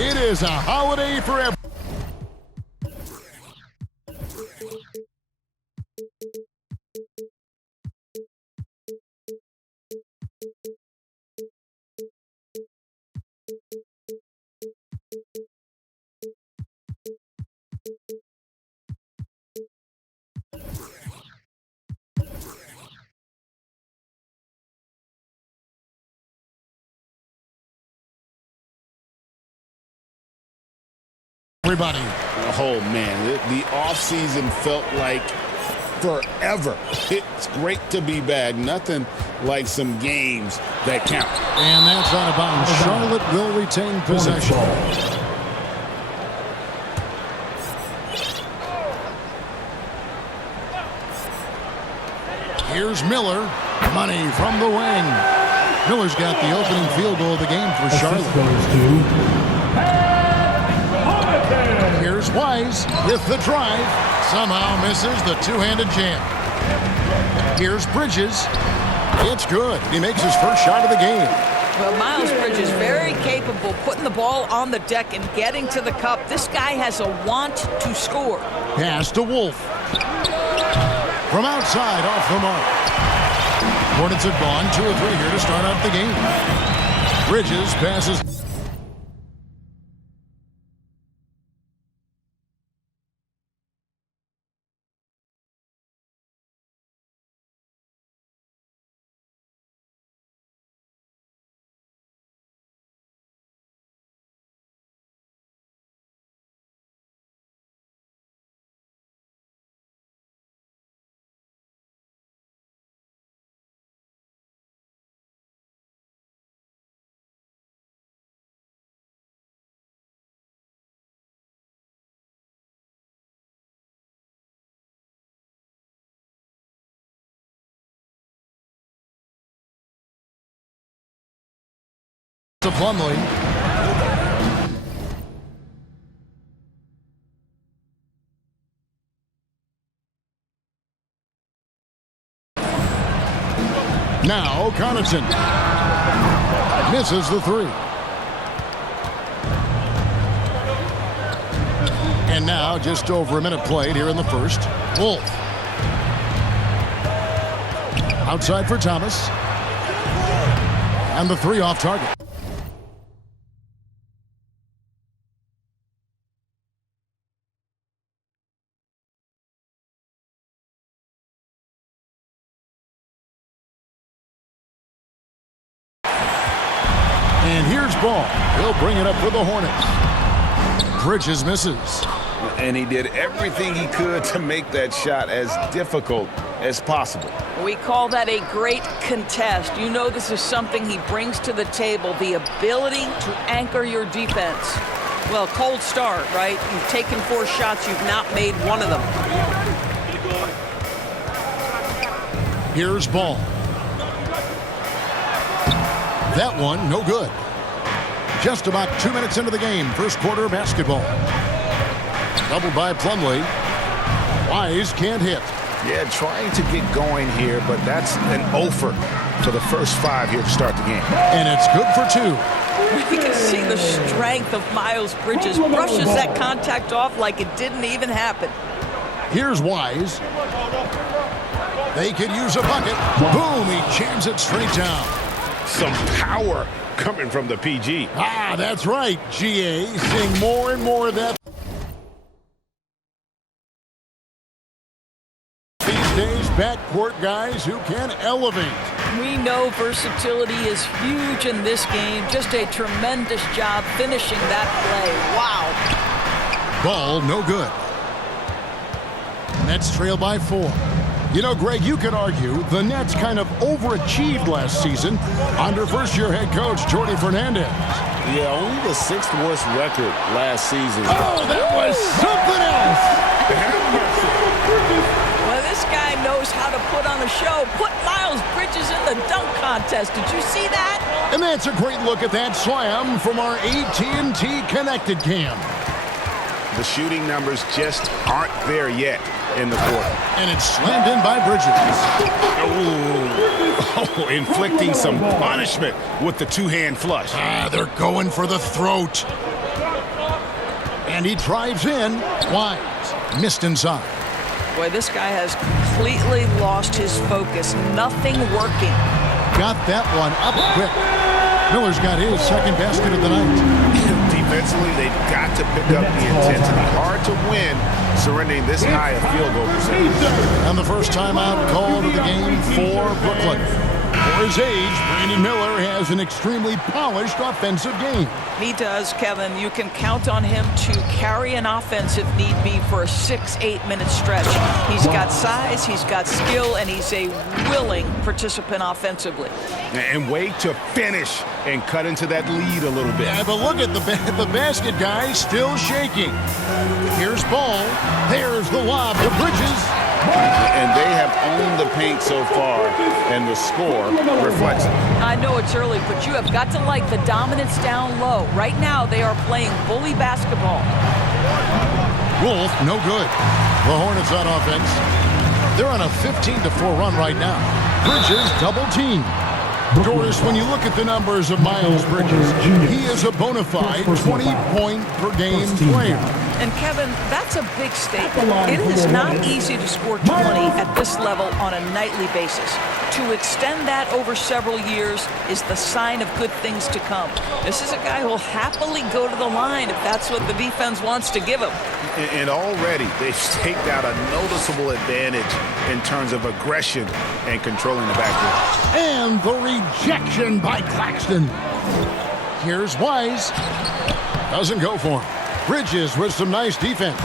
It is a holiday for everyone. Everybody. Oh, man, the offseason felt like forever. It's great to be back. Nothing like some games that count. And that's out of bounds. Charlotte will retain possession. Here's Miller. Money from the wing. Miller's got the opening field goal of the game for Charlotte. Here's Wise with the drive. Somehow misses the two-handed jam. Here's Bridges. It's good. He makes his first shot of the game. Well, Miles Bridges very capable putting the ball on the deck and getting to the cup. This guy has a want to score. Pass to Wolf. From outside, off the mark. Hornets have gone 2 or 3 here to start out the game. Bridges passes. To Plumlee. Now Connaughton misses the 3. And now just over a minute played here in the first. Wolf. Outside for Thomas. And the 3 off target. And here's Ball. He'll bring it up for the Hornets. Bridges misses. And he did everything he could to make that shot as difficult as possible. We call that a great contest. You know this is something he brings to the table, the ability to anchor your defense. Well, cold start, right? You've taken 4 shots, you've not made one of them. Here's Ball. That one, no good. Just about 2 minutes into the game, first quarter basketball. Doubled by Plumlee. Wise can't hit. Yeah, trying to get going here, but that's an offer for the first 5 here to start the game. And it's good for 2. You can see the strength of Miles Bridges. Brushes that contact off like it didn't even happen. Here's Wise. They could use a bucket. Boom, he jams it straight down. Some power coming from the PG. Ah, that's right, GA. Seeing more and more of that these days. Backcourt guys who can elevate. We know versatility is huge in this game. Just a tremendous job finishing that play. Wow. Ball, no good. Nets trail by 4. You know, Greg, you could argue the Nets kind of overachieved last season under first-year head coach Jordi Fernandez. Yeah, only the 6th worst record last season. Oh, that was something else. Well, this guy knows how to put on a show. Put Miles Bridges in the dunk contest. Did you see that? And that's a great look at that slam from our AT&T connected cam. The shooting numbers just aren't there yet in the quarter. And it's slammed in by Bridges. Oh, inflicting some punishment with the 2-hand flush. Ah, they're going for the throat. And he drives in. Wise. Missed inside. Boy, this guy has completely lost his focus. Nothing working. Got that one up quick. Miller's got his second basket of the night. Defensively, they've got to pick up the intensity. Hard to win surrendering this high a field goal percentage. And the first timeout called of the game for Brooklyn. For his age, Brandon Miller has an extremely polished offensive game. He does, Kevin. You can count on him to carry an offense if need be for a 6-8 minute stretch. He's got size, he's got skill, and he's a willing participant offensively. And way to finish and cut into that lead a little bit. Yeah, but look at the basket guy still shaking. Here's Ball. There's the lob to Bridges. And they have owned the paint so far, and the score reflects it. I know it's early, but you have got to like the dominance down low. Right now, they are playing bully basketball. Wolf, no good. The Hornets on offense. They're on a 15-4 run right now. Bridges double team. Doris, when you look at the numbers of Miles Bridges, he is a bona fide 20-point-per-game player. And Kevin, that's a big statement. It is not easy to score 20 at this level on a nightly basis. To extend that over several years is the sign of good things to come. This is a guy who will happily go to the line if that's what the defense wants to give him. And already they've staked out a noticeable advantage in terms of aggression and controlling the backcourt. And the rejection by Claxton. Here's Wise. Doesn't go for him. Bridges with some nice defense.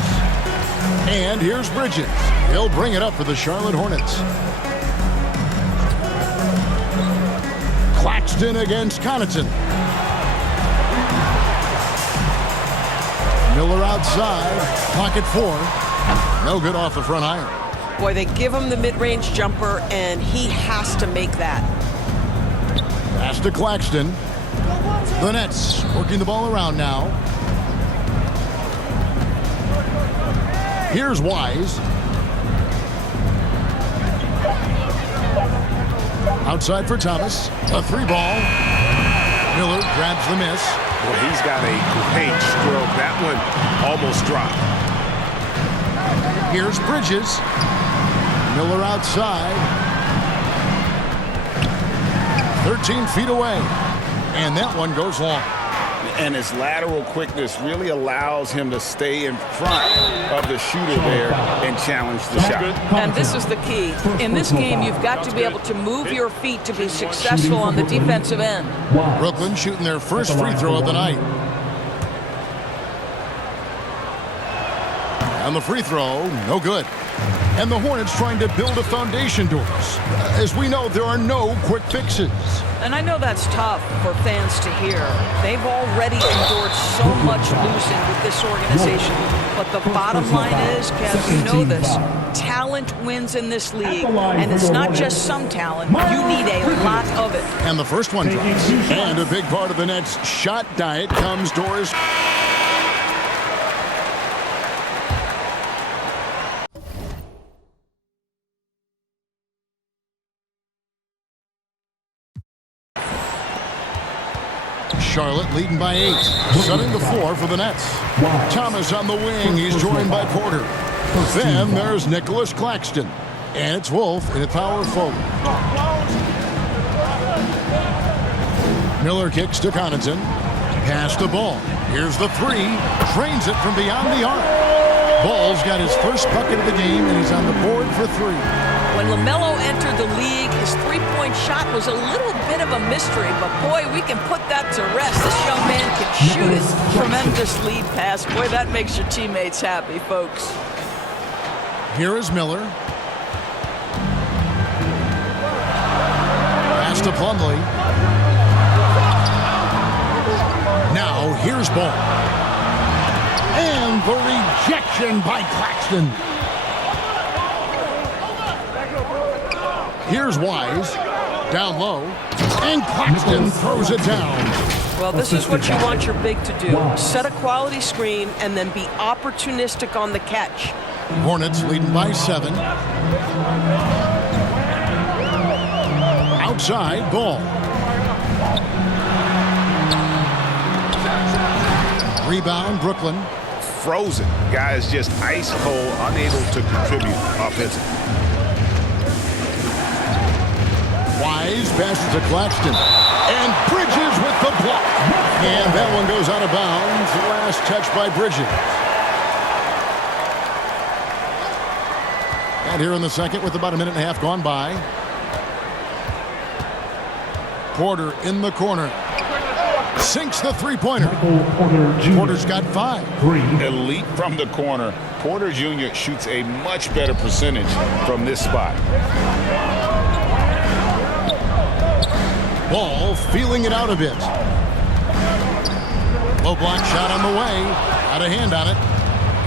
And here's Bridges. He'll bring it up for the Charlotte Hornets. Claxton against Connaughton. Miller outside. Pocket 4. No good off the front iron. Boy, they give him the mid-range jumper, and he has to make that. Pass to Claxton. The Nets working the ball around now. Here's Wise. Outside for Thomas. A 3-ball. Miller grabs the miss. Well, he's got a great stroke. That one almost dropped. Here's Bridges. Miller outside. 13 feet away. And that one goes long. And his lateral quickness really allows him to stay in front of the shooter there and challenge the shot. And this is the key. In this game, you've got to be able to move your feet to be successful on the defensive end. Brooklyn shooting their first free throw of the night. And the free throw, no good. And the Hornets trying to build a foundation, Doris. As we know, there are no quick fixes. And I know that's tough for fans to hear. They've already endured so much losing with this organization. But the bottom line is, Kev, you know this, talent wins in this league. And it's not just some talent. You need a lot of it. And the first one drops. And a big part of the Nets' shot diet comes, Doris. Charlotte leading by 8, 7-4 for the Nets. Thomas on the wing. He's joined by Porter. Then there's Nicholas Claxton. And it's Wolf in a power forward. Miller kicks to Connaughton. Pass the ball. Here's the 3. Trains it from beyond the arc. Ball's got his first bucket of the game, and he's on the board for 3. When LaMelo entered the league, his three-point shot was a little bit of a mystery, but boy, we can put that to rest. This young man can shoot it. Tremendous lead pass. Boy, that makes your teammates happy, folks. Here is Miller. Pass to Plumlee. Now, here's Ball. And the rejection by Claxton. Here's Wise. Down low. And Claxton throws it down. Well, this is what you want your big to do. Set a quality screen and then be opportunistic on the catch. Hornets leading by 7. Outside, Ball. Rebound, Brooklyn. frozen. Guy is just ice cold, unable to contribute offensively. Wise passes to Claxton. And Bridges with the block. And that one goes out of bounds. Last touch by Bridges. And here in the second with about a minute and a half gone by. Porter in the corner. Sinks the three-pointer. Porter's got 5. Elite from the corner. Porter Jr. shoots a much better percentage from this spot. Ball feeling it out a bit. Low block shot on the way. Out of hand on it.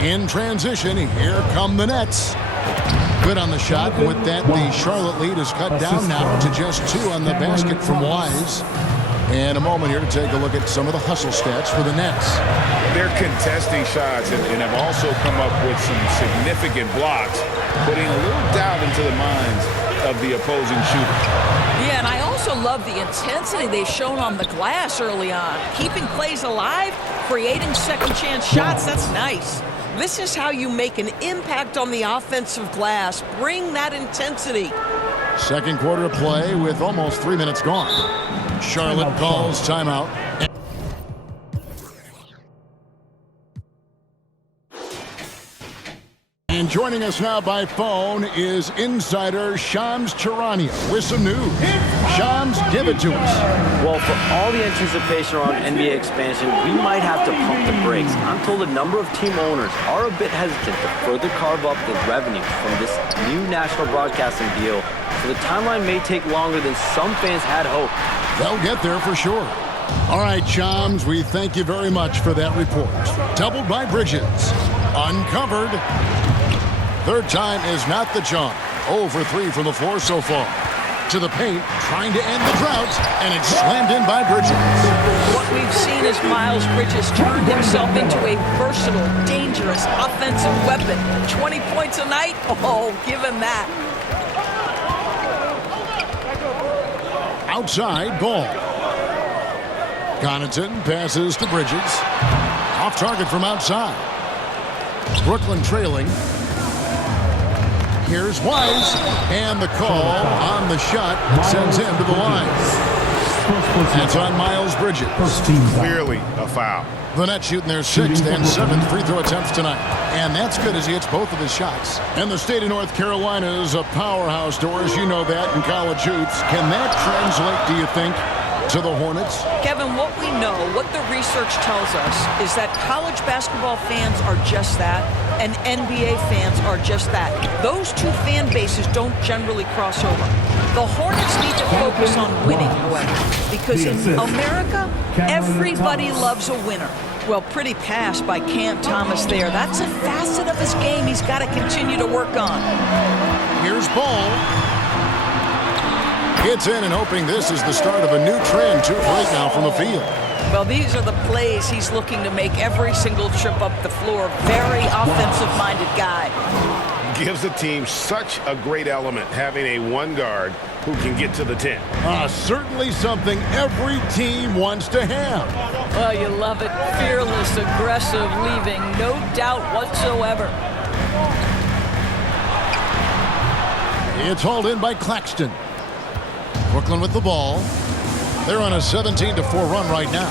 In transition, here come the Nets. Good on the shot. And with that, the Charlotte lead is cut down now to just 2 on the basket from Wise. And a moment here to take a look at some of the hustle stats for the Nets. They're contesting shots and have also come up with some significant blocks, putting a little doubt into the minds of the opposing shooter. Yeah, and I also love the intensity they've shown on the glass early on. Keeping plays alive, creating second chance shots, that's nice. This is how you make an impact on the offensive glass. Bring that intensity. Second quarter of play with almost 3 minutes gone. Charlotte calls timeout. And joining us now by phone is insider Shams Charania with some news. Shams, give it to us. Well, for all the anticipation around NBA expansion, we might have to pump the brakes. I'm told a number of team owners are a bit hesitant to further carve up the revenue from this new national broadcasting deal, so the timeline may take longer than some fans had hoped. They'll get there for sure. All right, Shams, we thank you very much for that report. Doubled by Bridges. Uncovered. Third time is not the charm. 0 for 3 from the floor so far. To the paint, trying to end the drought, and it's slammed in by Bridges. What we've seen is Miles Bridges turned himself into a versatile, dangerous offensive weapon. 20 points a night? Oh, give him that. Outside, ball. Connaughton passes to Bridges. Off target from outside. Brooklyn trailing. Here's Wise, and the call on the shot sends him to the line. That's on Miles Bridges. Clearly a foul. The Nets shooting their 6th and 7th free throw attempts tonight. And that's good as he hits both of his shots. And the state of North Carolina is a powerhouse, Doris. You know that in college hoops. Can that translate, do you think, to the Hornets? Kevin, what we know, what the research tells us, is that college basketball fans are just that, and NBA fans are just that. Those two fan bases don't generally cross over. The Hornets need to focus on winning, however, because in America, everybody loves a winner. Well, pretty pass by Cam Thomas there. That's a facet of his game he's got to continue to work on. Here's Ball. Gets in and hoping this is the start of a new trend. 2 right now from the field. Well, these are the plays he's looking to make every single trip up the floor. Very offensive-minded guy. Gives the team such a great element having a one guard who can get to the 10. Certainly something every team wants to have. Well, you love it. Fearless, aggressive, leaving no doubt whatsoever. It's hauled in by Claxton. Brooklyn with the ball. They're on a 17-4 run right now.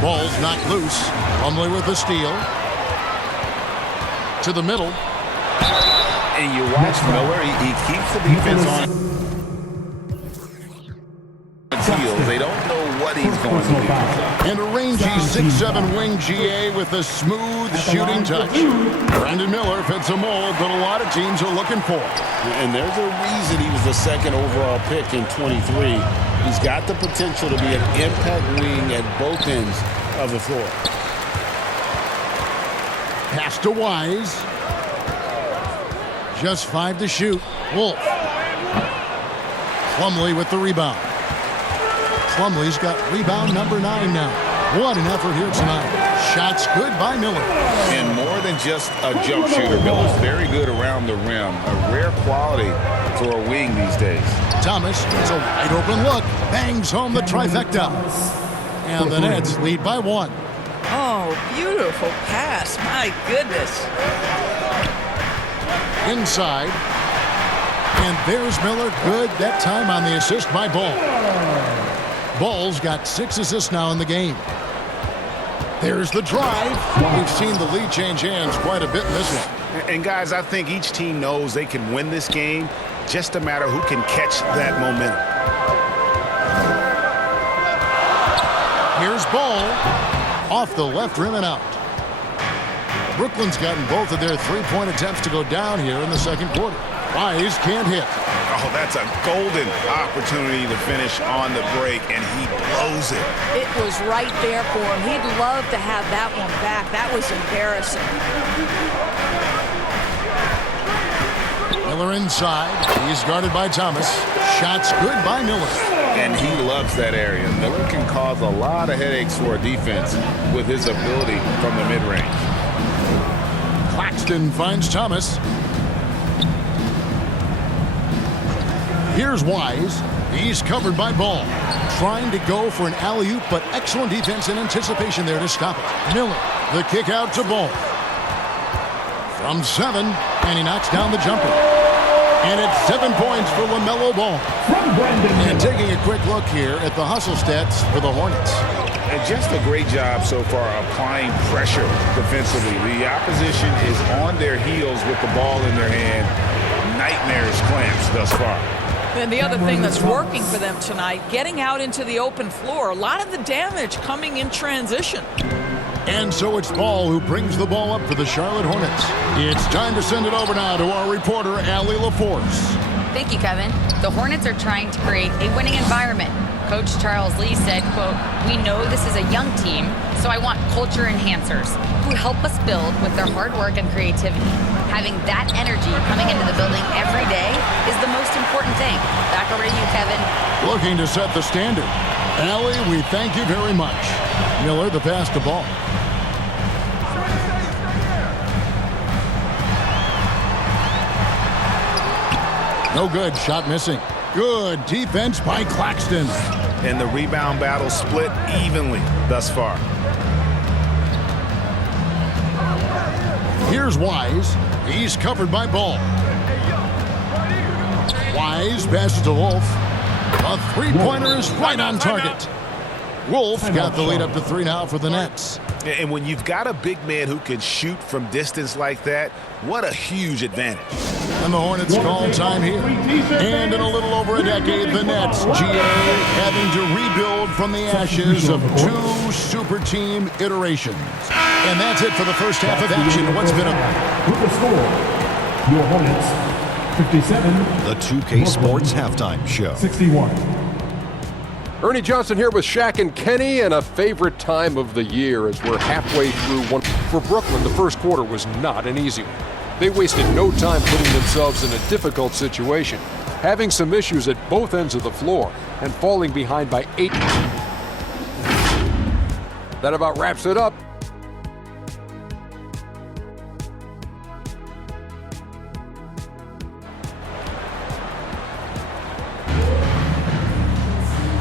Ball's knocked loose. Plumlee with the steal. To the middle. And you watch Miller, he keeps the defense on his heels. They don't know what he's going to do. And a rangy 6'7" wing GA with a smooth shooting touch. Brandon Miller fits a mold that a lot of teams are looking for. And there's a reason he was the 2nd overall pick in 23. He's got the potential to be an impact wing at both ends of the floor. Pass to Wise. Just 5 to shoot. Wolf. Plumlee with the rebound. Plumlee's got rebound number 9 now. What an effort here tonight. Shots good by Miller. And more than just a jump shooter, Miller's very good around the rim. A rare quality for a wing these days. Thomas gets a wide open look. Bangs home the trifecta. And the Nets lead by 1. Oh, beautiful pass. My goodness. Inside. And there's Miller. Good that time on the assist by Ball. Ball's got 6 assists now in the game. There's the drive. We've seen the lead change hands quite a bit in this one. And guys, I think each team knows they can win this game. Just a matter who can catch that momentum. Here's Ball. Off the left rim and out. Brooklyn's gotten both of their three-point attempts to go down here in the second quarter. Wise can't hit. Oh, that's a golden opportunity to finish on the break, and he blows it. It was right there for him. He'd love to have that one back. That was embarrassing. Miller inside. He's guarded by Thomas. Shots good by Miller. And he loves that area. Miller can cause a lot of headaches for a defense with his ability from the mid-range. Claxton finds Thomas. Here's Wise. He's covered by Ball. Trying to go for an alley-oop, but excellent defense and anticipation there to stop it. Miller, the kick out to Ball. From 7, and he knocks down the jumper. And it's 7 points for LaMelo Ball. And taking a quick look here at the hustle stats for the Hornets. And just a great job so far applying pressure defensively. The opposition is on their heels with the ball in their hand. Nightmarish clamps thus far. And the other thing that's working for them tonight, getting out into the open floor. A lot of the damage coming in transition. And so it's Ball who brings the ball up for the Charlotte Hornets. It's time to send it over now to our reporter, Allie LaForce. Thank you, Kevin. The Hornets are trying to create a winning environment. Coach Charles Lee said, quote, "We know this is a young team, so I want culture enhancers who help us build with their hard work and creativity. Having that energy coming into the building every day is the most important thing." Back over to you, Kevin. Looking to set the standard. Allie, we thank you very much. Miller, the pass to Ball. No good. Shot missing. Good defense by Claxton. And the rebound battle split evenly thus far. Here's Wise. He's covered by Ball. Wise passes to Wolf. A three-pointer is right on target. Wolf got the lead up to 3 now for the Nets. And when you've got a big man who can shoot from distance like that, what a huge advantage. And the Hornets call time here. And in a little over a decade, the Nets, GA, having to rebuild from the ashes of 2 super team iterations. And that's it for the first half of action. What's been With the score, your Hornets, 57. The 2K Sports Halftime Show. 61. Ernie Johnson here with Shaq and Kenny, and a favorite time of the year as we're halfway through one. For Brooklyn, the first quarter was not an easy one. They wasted no time putting themselves in a difficult situation, having some issues at both ends of the floor, and falling behind by 8. That about wraps it up.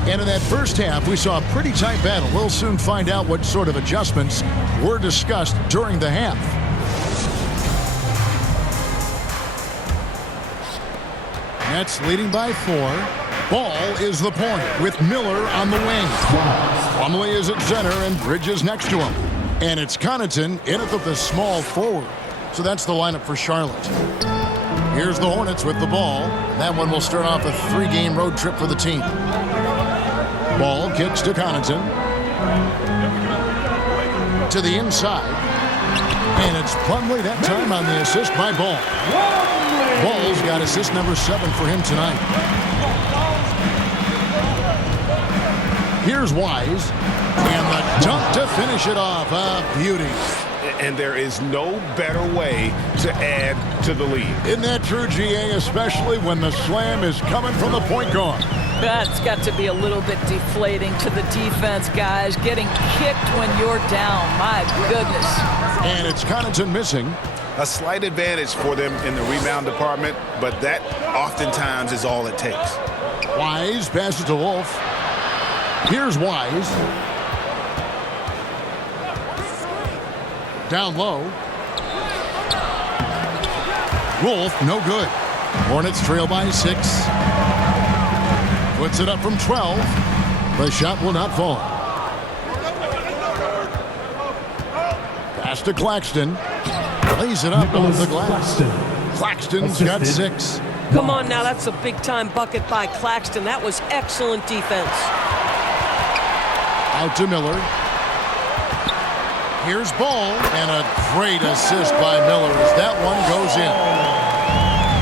And in that first half, we saw a pretty tight battle. We'll soon find out what sort of adjustments were discussed during the half. Nets leading by 4. Ball is the point with Miller on the wing. Plumlee is at center and Bridges next to him. And it's Connaughton in it with the small forward. So that's the lineup for Charlotte. Here's the Hornets with the ball. That one will start off a 3-game road trip for the team. Ball kicks to Connaughton. To the inside. And it's Plumlee that time on the assist by Ball. Ball's got assist number 7 for him tonight. Here's Wise. And the dunk to finish it off. A beauty. And there is no better way to add to the lead. Isn't that true, GA, especially when the slam is coming from the point guard? That's got to be a little bit deflating to the defense, guys. Getting kicked when you're down. My goodness. And it's Connaughton missing. A slight advantage for them in the rebound department, but that oftentimes is all it takes. Wise passes to Wolf. Here's Wise. Down low. Wolf, no good. Hornets trail by 6. Puts it up from 12. The shot will not fall. Pass to Claxton. Lays it up off the glass. Claxton's got 6. Come on now, that's a big-time bucket by Claxton. That was excellent defense. Out to Miller. Here's Ball, and a great assist by Miller as that one goes in.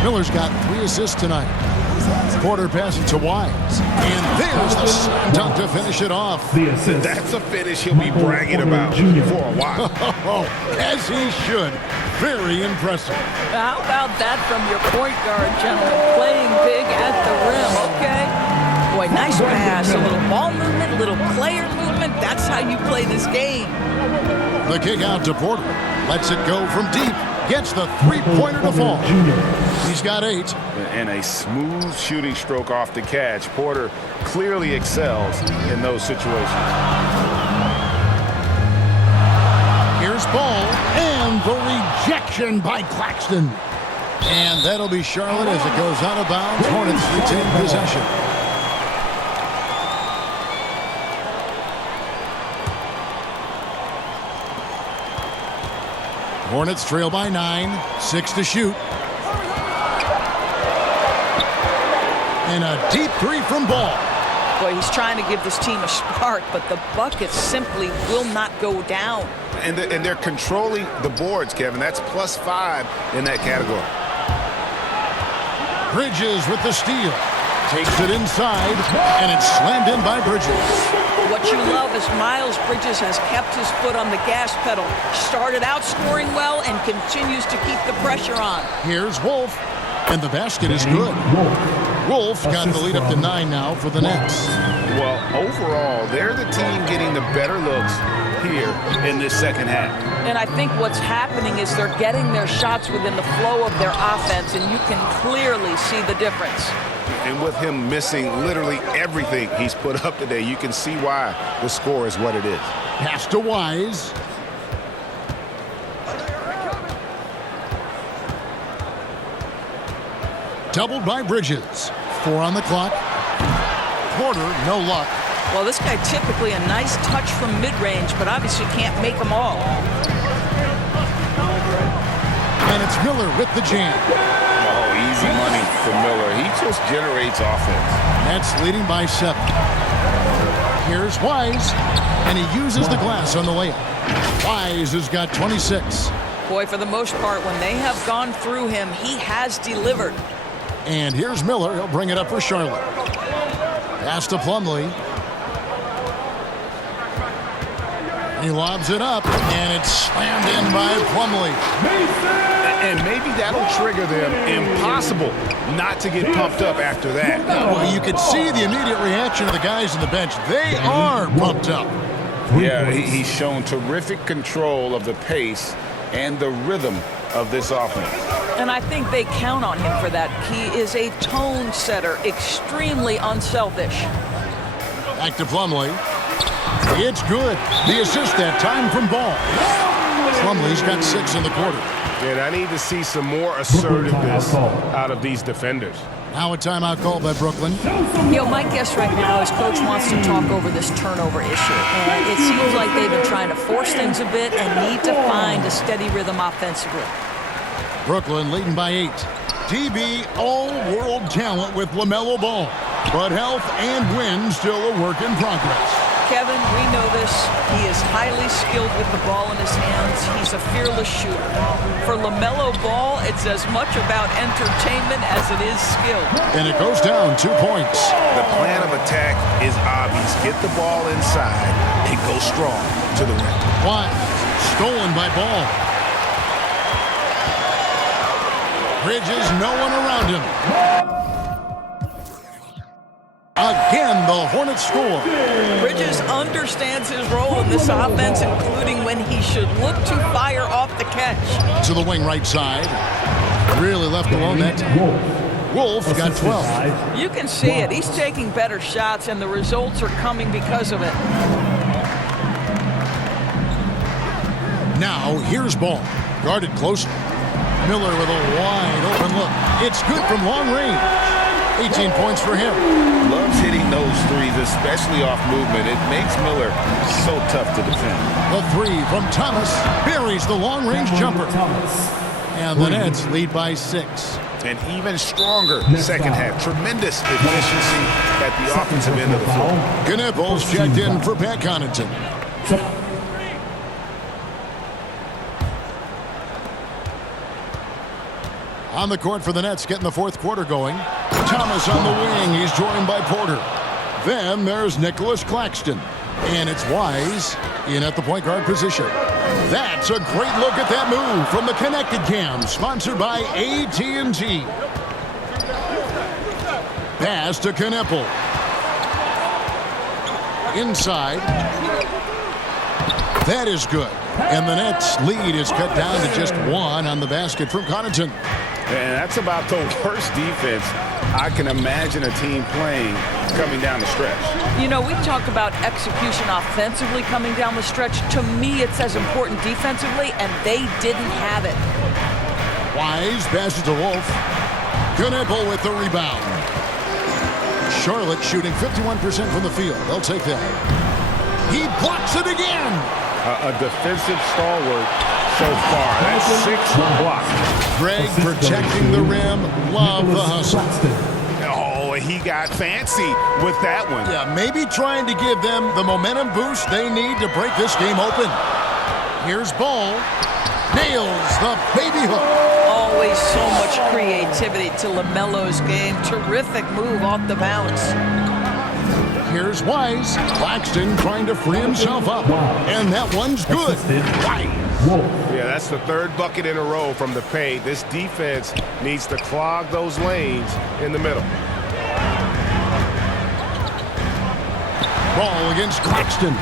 Miller's got 3 assists tonight. Porter passes to Wise, and there's the slam dunk to finish it off. That's a finish he'll be bragging about for a while. As he should. Very impressive. How about that from your point guard, gentlemen? Playing big at the rim, okay? Boy, nice pass. A little ball movement, a little player movement. That's how you play this game. The kick out to Porter. Lets it go from deep. Gets the three-pointer to fall. He's got 8. And a smooth shooting stroke off the catch. Porter clearly excels in those situations. Here's Ball, and the rejection by Claxton. And that'll be Charlotte as it goes out of bounds. Hornets retain possession. Hornets trail by 9, 6 to shoot. And a deep 3 from Ball. Boy, he's trying to give this team a spark, but the buckets simply will not go down. And they're controlling the boards, Kevin. That's +5 in that category. Bridges with the steal. Takes it inside, and it's slammed in by Bridges. What you love is Miles Bridges has kept his foot on the gas pedal. Started out scoring well and continues to keep the pressure on. Here's Wolf, and the basket is good. Wolf got the lead up to 9 now for the Nets. Well, overall, they're the team getting the better looks here in this second half. And I think what's happening is they're getting their shots within the flow of their offense, and you can clearly see the difference. And with him missing literally everything he's put up today, you can see why the score is what it is. Pass to Wise. Doubled by Bridges. 4 on the clock. Porter, no luck. Well, this guy typically a nice touch from mid-range, but obviously can't make them all. And it's Miller with the jam. Oh, easy money for Miller. He just generates offense. Nets leading by 7. Here's Wise, and he uses the glass on the layup. Wise has got 26. Boy, for the most part, when they have gone through him, he has delivered. And here's Miller. He'll bring it up for Charlotte. Pass to Plumlee. He lobs it up, and it's slammed in by Plumlee. And maybe that'll trigger them. Impossible not to get pumped up after that. Well, you could see the immediate reaction of the guys on the bench. They are pumped up. Yeah, he's shown terrific control of the pace and the rhythm of this offense. And I think they count on him for that. He is a tone setter, extremely unselfish. Back to Plumlee. It's good. The assist that time from Ball. Plumlee's got 6 in the quarter. And I need to see some more assertiveness out of these defenders. Now a timeout call by Brooklyn. You know, my guess right now is Coach wants to talk over this turnover issue. And it seems like they've been trying to force things a bit and need to find a steady rhythm offensively. Brooklyn leading by 8. DB all-world talent with LaMelo Ball. But health and win still a work in progress. Kevin, we know this. He is highly skilled with the ball in his hands. He's a fearless shooter. For LaMelo Ball, it's as much about entertainment as it is skill. And it goes down 2 points. The plan of attack is obvious. Get the ball inside and go strong to the rim. Wise, stolen by Ball. Bridges, no one around him. Again, the Hornets score. Bridges understands his role in this offense, including when he should look to fire off the catch. To the wing right side. Really left alone that time. Wolf got 12. You can see it. He's taking better shots, and the results are coming because of it. Now here's ball. Guarded closely. Miller with a wide open look. It's good from long range. 18 points for him. Loves hitting those threes, especially off movement. It makes Miller so tough to defend. The three from Thomas buries the long-range jumper. And the Nets lead by 6. An even stronger second half. Tremendous efficiency at the offensive end of the floor. Knipples checked in for Pat Connaughton. On the court for the Nets, getting the fourth quarter going. Thomas on the wing. He's joined by Porter. Then there's Nicholas Claxton. And it's Wise in at the point guard position. That's a great look at that move from the Connected Cam, sponsored by AT&T. Pass to Knippel. Inside. That is good. And the Nets lead is cut down to just 1 on the basket from Connaughton. And that's about the worst defense I can imagine a team playing coming down the stretch. You know, we talk about execution offensively coming down the stretch. To me, it's as important defensively, and they didn't have it. Wise passes to Wolf. Knippel with the rebound. Charlotte shooting 51% from the field. They'll take that. He blocks it again. A defensive stalwart so far. That's 6 blocks. Greg protecting the rim. Love the hustle. Oh, he got fancy with that one. Yeah, maybe trying to give them the momentum boost they need to break this game open. Here's Ball. Nails the baby hook. Always so much creativity to LaMelo's game. Terrific move off the bounce. Here's Wise. Claxton trying to free himself up. And that one's good. Yeah, that's the third bucket in a row from the paint. This defense needs to clog those lanes in the middle. Ball against Claxton.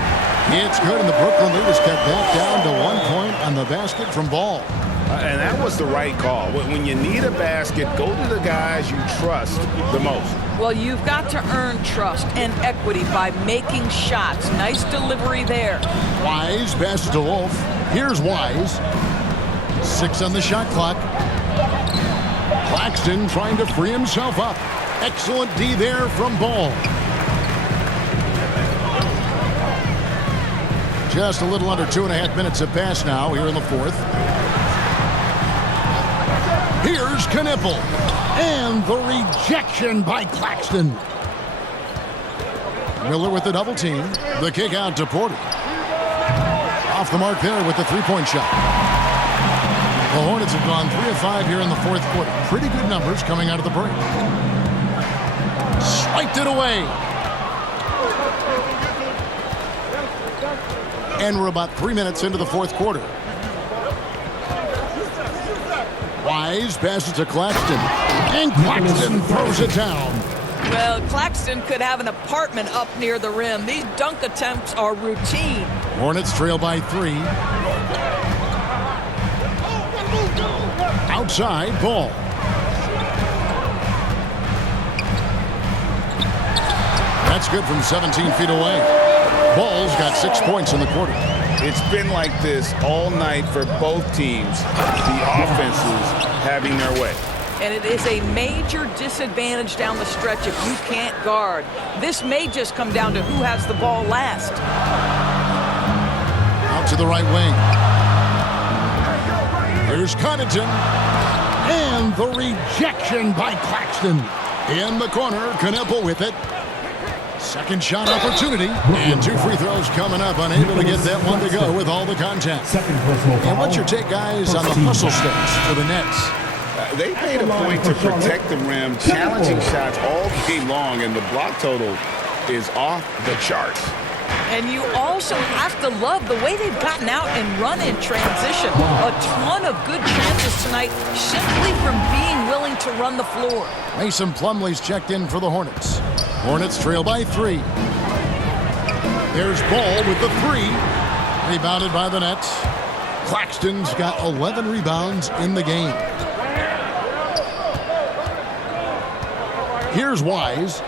It's good, and the Brooklyn lead is cut back down to 1 point on the basket from Ball. And that was the right call. When you need a basket, go to the guys you trust the most. Well, you've got to earn trust and equity by making shots. Nice delivery there. Wise passes to Wolf. Here's Wise. 6 on the shot clock. Claxton trying to free himself up. Excellent D there from Ball. Just a little under 2.5 minutes have passed now here in the fourth. Here's Knippel. And the rejection by Claxton. Miller with the double team. The kick out to Porter. Off the mark there with the three-point shot. The Hornets have gone 3 of 5 here in the fourth quarter. Pretty good numbers coming out of the break. Swiped it away. And we're about 3 minutes into the fourth quarter. Wise passes to Claxton. And Claxton throws it down. Well, Claxton could have an apartment up near the rim. These dunk attempts are routine. Hornets trail by 3. Outside, Ball. That's good from 17 feet away. Ball's got 6 points in the quarter. It's been like this all night for both teams. The offenses having their way. And it is a major disadvantage down the stretch if you can't guard. This may just come down to who has the ball last. Out to the right wing. There's Connaughton. And the rejection by Claxton. In the corner, Knippel with it. Second shot opportunity. And 2 free throws coming up. Unable to get that one to go with all the contact. And what's your take, guys, on the hustle steps for the Nets? They made a point to protect the rim, challenging shots all game long, and the block total is off the charts. And you also have to love the way they've gotten out and run in transition. A ton of good chances tonight simply from being willing to run the floor. Mason Plumlee's checked in for the Hornets. Hornets trail by 3. There's Ball with the 3. Rebounded by the Nets. Claxton's got 11 rebounds in the game. Here's Wise.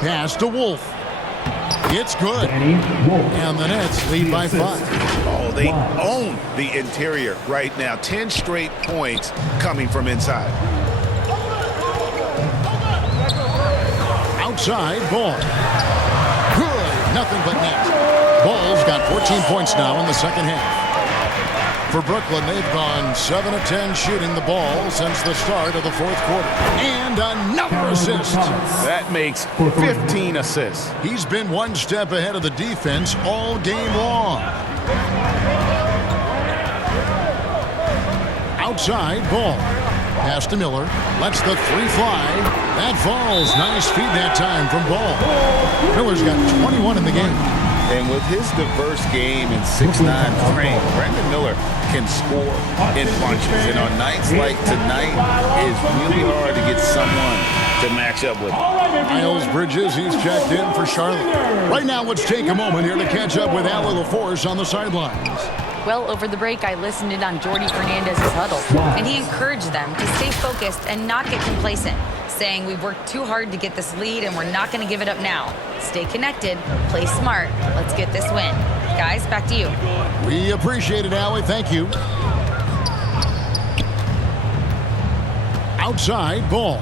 Pass to Wolf. It's good. And the Nets lead by 5. Oh, they own the interior right now. 10 straight points coming from inside. Outside, Ball. Good. Nothing but net. Ball's got 14 points now in the second half. For Brooklyn, they've gone 7 of 10 shooting the ball since the start of the fourth quarter. And another assist. That makes 15 assists. He's been one step ahead of the defense all game long. Outside, Ball. Pass to Miller. Lets the three fly. That falls. Nice feed that time from Ball. Miller's got 21 in the game. And with his diverse game and 6'9" frame, Brandon Miller can score in bunches. And on nights like tonight, it's really hard to get someone to match up with him. Miles Bridges, he's checked in for Charlotte. Right now, let's take a moment here to catch up with Allie LaForce on the sidelines. Well, over the break, I listened in on Jordy Fernandez's huddle, and he encouraged them to stay focused and not get complacent, saying we've worked too hard to get this lead and we're not going to give it up now. Stay connected, play smart, let's get this win. Guys, back to you. We appreciate it, Allie. Thank you. Outside, Ball.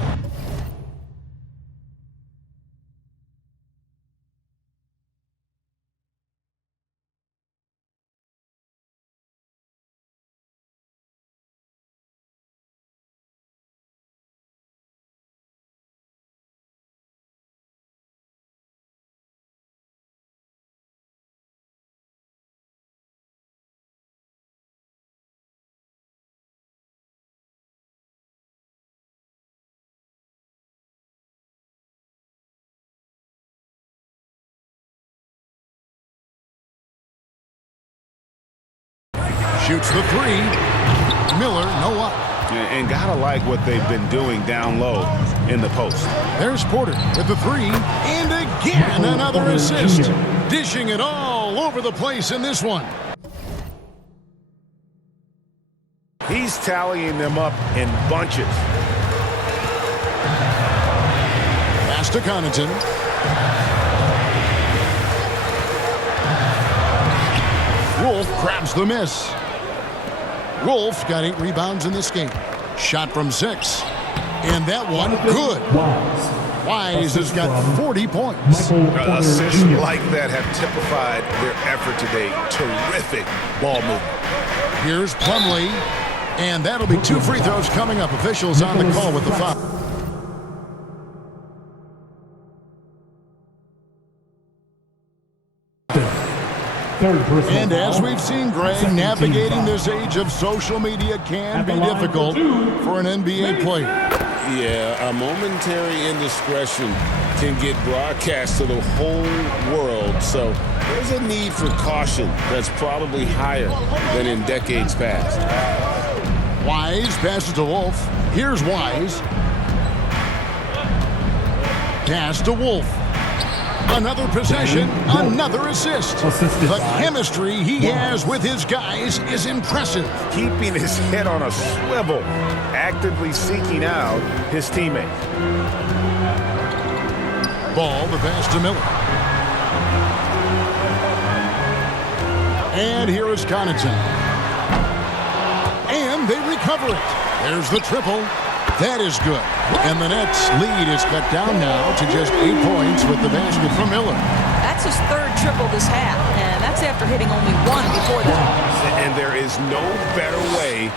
Shoots the three. Miller, no up. And gotta like what they've been doing down low in the post. There's Porter with the three. And again, another assist. Dishing it all over the place in this one. He's tallying them up in bunches. Pass to Connaughton. Wolf grabs the miss. Wolf got 8 rebounds in this game. Shot from 6. And that one, good. Wise has got 40 points. Assists like that have typified their effort today. Terrific ball movement. Here's Plumlee. And that'll be 2 free throws coming up. Officials on the call with the foul. And as we've seen, Greg, navigating this age of social media can be difficult for an NBA player. Yeah, a momentary indiscretion can get broadcast to the whole world. So there's a need for caution that's probably higher than in decades past. Wise passes to Wolf. Here's Wise. Pass to Wolf. Another possession, another assist. The chemistry he has with his guys is impressive. Keeping his head on a swivel, actively seeking out his teammates. Ball, the pass to Miller. And here is Connaughton. And they recover it. There's the triple. That is good. And the Nets' lead is cut down now to just 8 points with the basket from Miller. That's his 3rd triple this half, and that's after hitting only 1 before that. And there is no better way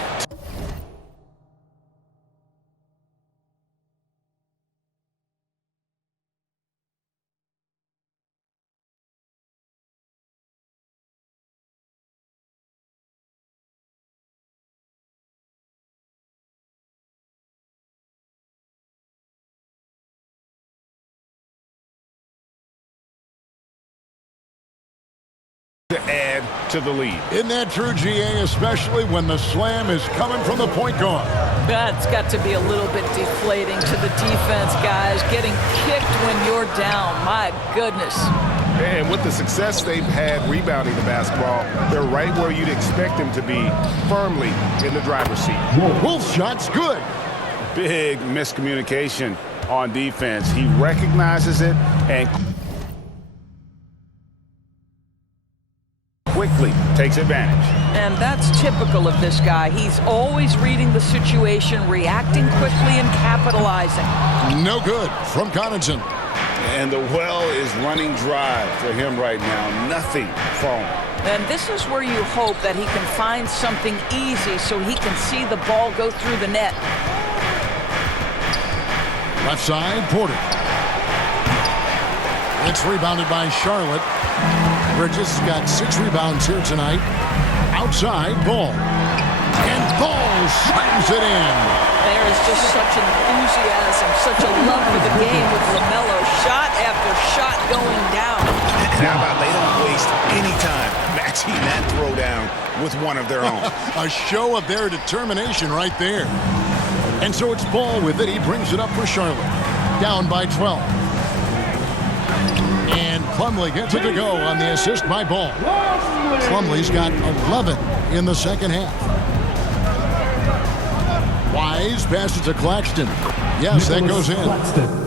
to add to the lead. Isn't that true, GA, especially when the slam is coming from the point guard? That's got to be a little bit deflating to the defense, guys. Getting kicked when you're down. My goodness. And with the success they've had rebounding the basketball, they're right where you'd expect them to be, firmly in the driver's seat. Wolf shot's good. Big miscommunication on defense. He recognizes it and quickly takes advantage. And that's typical of this guy. He's always reading the situation, reacting quickly, and capitalizing. No good from Connaughton. And the well is running dry for him right now. Nothing falling. And this is where you hope that he can find something easy so he can see the ball go through the net. Left side, Porter. It's rebounded by Charlotte. Bridges has got 6 rebounds here tonight. Outside, Ball. And Ball slams it in. There is just such enthusiasm, such a love for the game with LaMelo. Shot after shot going down. And how about they don't waste any time matching that throwdown with one of their own. A show of their determination right there. And so it's Ball with it. He brings it up for Charlotte. Down by 12. And Plumlee gets it to go on the assist by Ball. Plumlee's got 11 in the second half. Wise passes to Claxton. Yes, that goes in.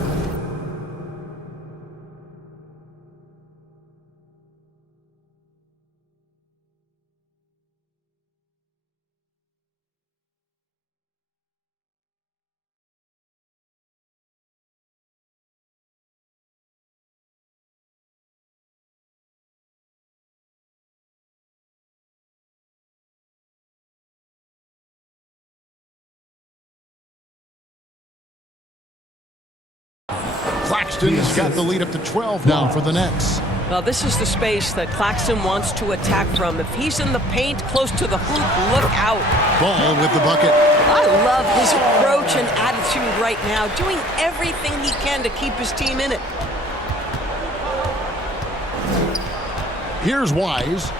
Claxton's got the lead up to 12 now for the Nets. Well, this is the space that Claxton wants to attack from. If he's in the paint close to the hoop, look out. Ball with the bucket. I love his approach and attitude right now, doing everything he can to keep his team in it. Here's Wise.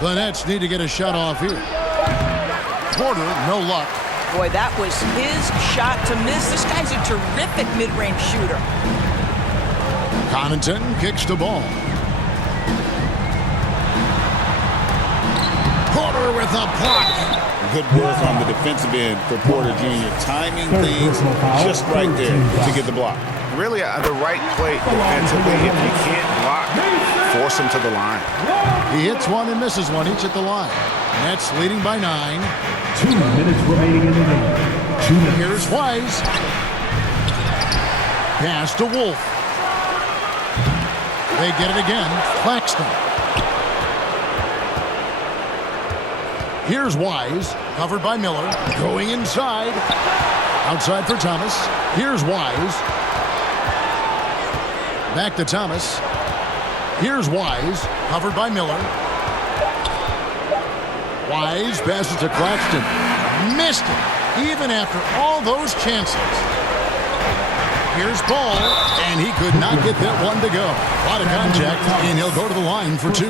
The Nets need to get a shot off here. Porter, no luck. Boy, that was his shot to miss. This guy's a terrific mid-range shooter. Connaughton kicks the ball. Porter with a block. Good work on the defensive end for Porter Jr. Timing things just right there to get the block. Really, the right play defensively. If you can't block, force him to the line. He hits one and misses one, each at the line. Nets leading by 9. 2 minutes remaining in the game. 2 minutes. Here's Wise. Pass to Wolf. They get it again. Claxton. Here's Wise. Covered by Miller. Going inside. Outside for Thomas. Here's Wise. Back to Thomas. Here's Wise. Covered by Miller. Wise passes to Claxton. Missed it, even after all those chances. Here's Ball, and he could not get that one to go. A lot of contact, and he'll go to the line for 2.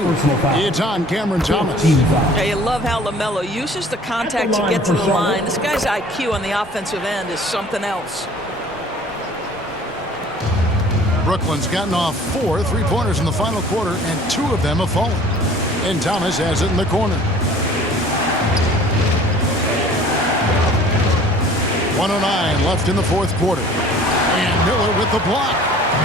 It's on Cameron Thomas. Yeah, you love how LaMelo uses the contact to get to the line. This guy's IQ on the offensive end is something else. Brooklyn's gotten off 4 3-pointers in the final quarter, and 2 of them have fallen. And Thomas has it in the corner. 1:09 left in the fourth quarter. And Miller with the block.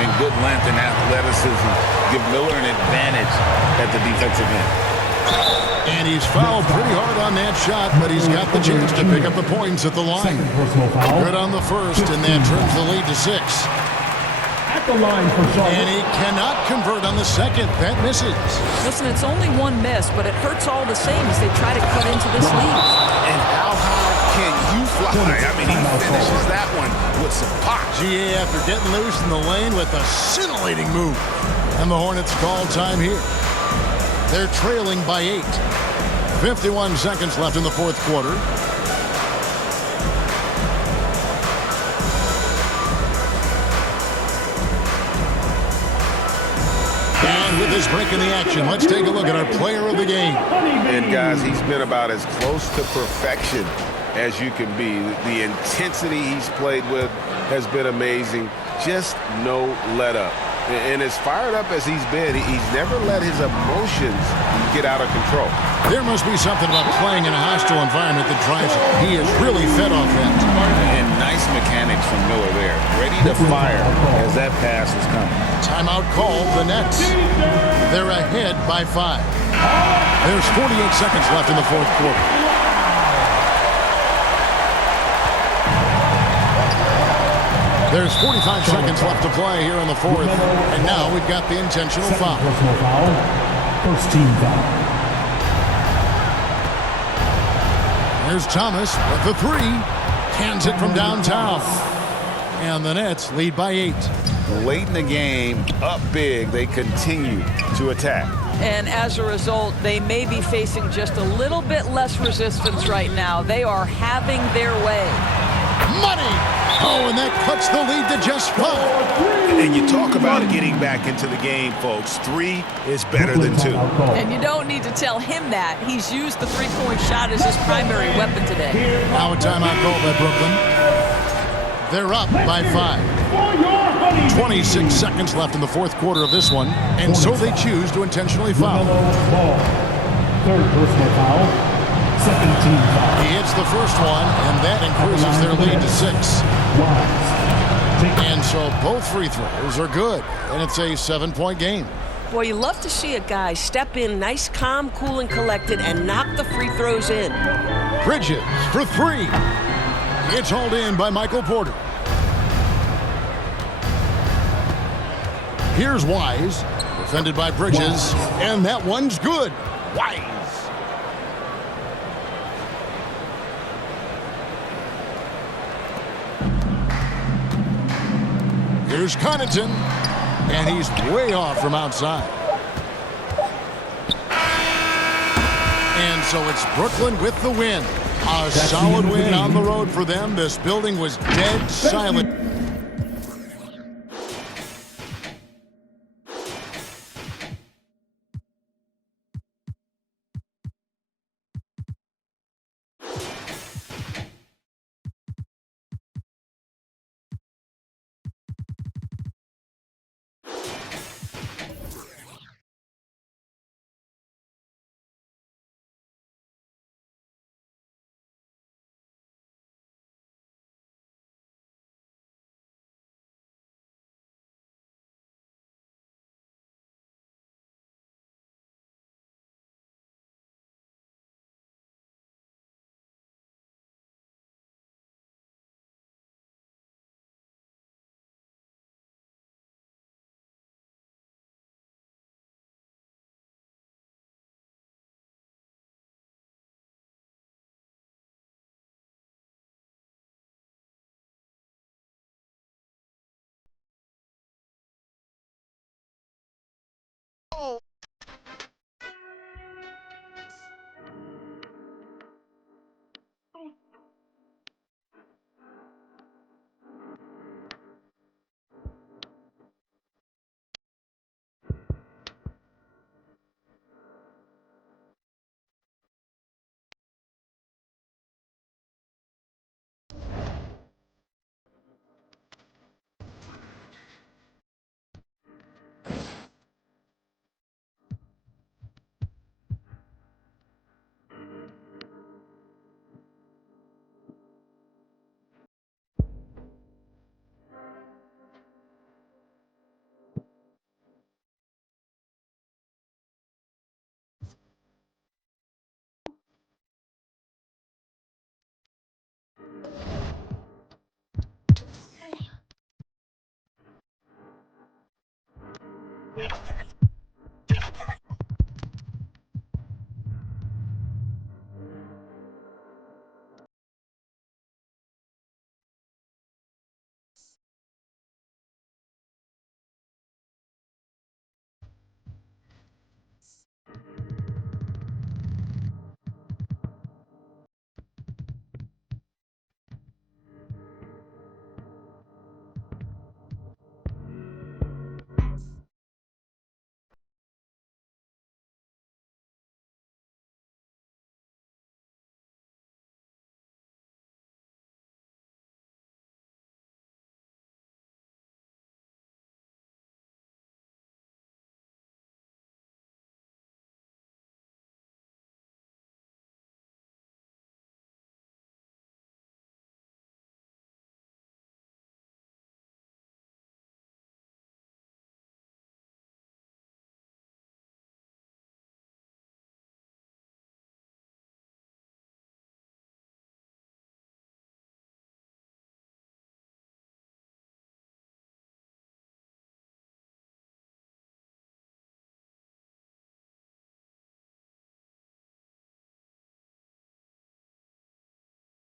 And good length and athleticism give Miller an advantage at the defensive end. And he's fouled pretty hard on that shot, but he's got the chance to pick up the points at the line. Good on the first, and that trims the lead to 6. At the line for Charlotte. And he cannot convert on the second. That misses. Listen, it's only one miss, but it hurts all the same as they try to cut into this lead. And how high can you fly? I mean, he finishes that one with some pop. GA after getting loose in the lane with a scintillating move. And the Hornets call time here. They're trailing by 8. 51 seconds left in the fourth quarter. And with this break in the action, let's take a look at our player of the game. And guys, he's been about as close to perfection as you can be. The intensity he's played with has been amazing. Just no let up. And as fired up as he's been, he's never let his emotions get out of control. There must be something about playing in a hostile environment that drives it. He is really fed off that. And nice mechanics from Miller there. Ready to fire as that pass is coming. Timeout called the Nets. They're ahead by 5. There's 48 seconds left in the fourth quarter. There's 45 seconds left to play here in the fourth. And now we've got the intentional foul. Personal foul. First team foul. Here's Thomas with the 3. Cans it from downtown. And the Nets lead by 8. Late in the game, up big, they continue to attack. And as a result, they may be facing just a little bit less resistance right now. They are having their way. Money! Oh, and that cuts the lead to just 5. And you talk about getting back into the game, folks. 3 is better than 2. And you don't need to tell him that. He's used the three-point shot as his primary weapon today. Now a timeout call by Brooklyn. They're up by 5. 26 seconds left in the fourth quarter of this one, and so they choose to intentionally foul. Third personal foul. Second team foul. He hits the first one, and that increases their lead to 6. And so both free throws are good, and it's a 7-point game. Boy, you love to see a guy step in nice, calm, cool, and collected and knock the free throws in. Bridges for 3. It's hauled in by Michael Porter. Here's Wise, defended by Bridges, and that one's good. Wise. Here's Connaughton, and he's way off from outside. And so it's Brooklyn with the win. A solid win on the road for them. This building was dead silent.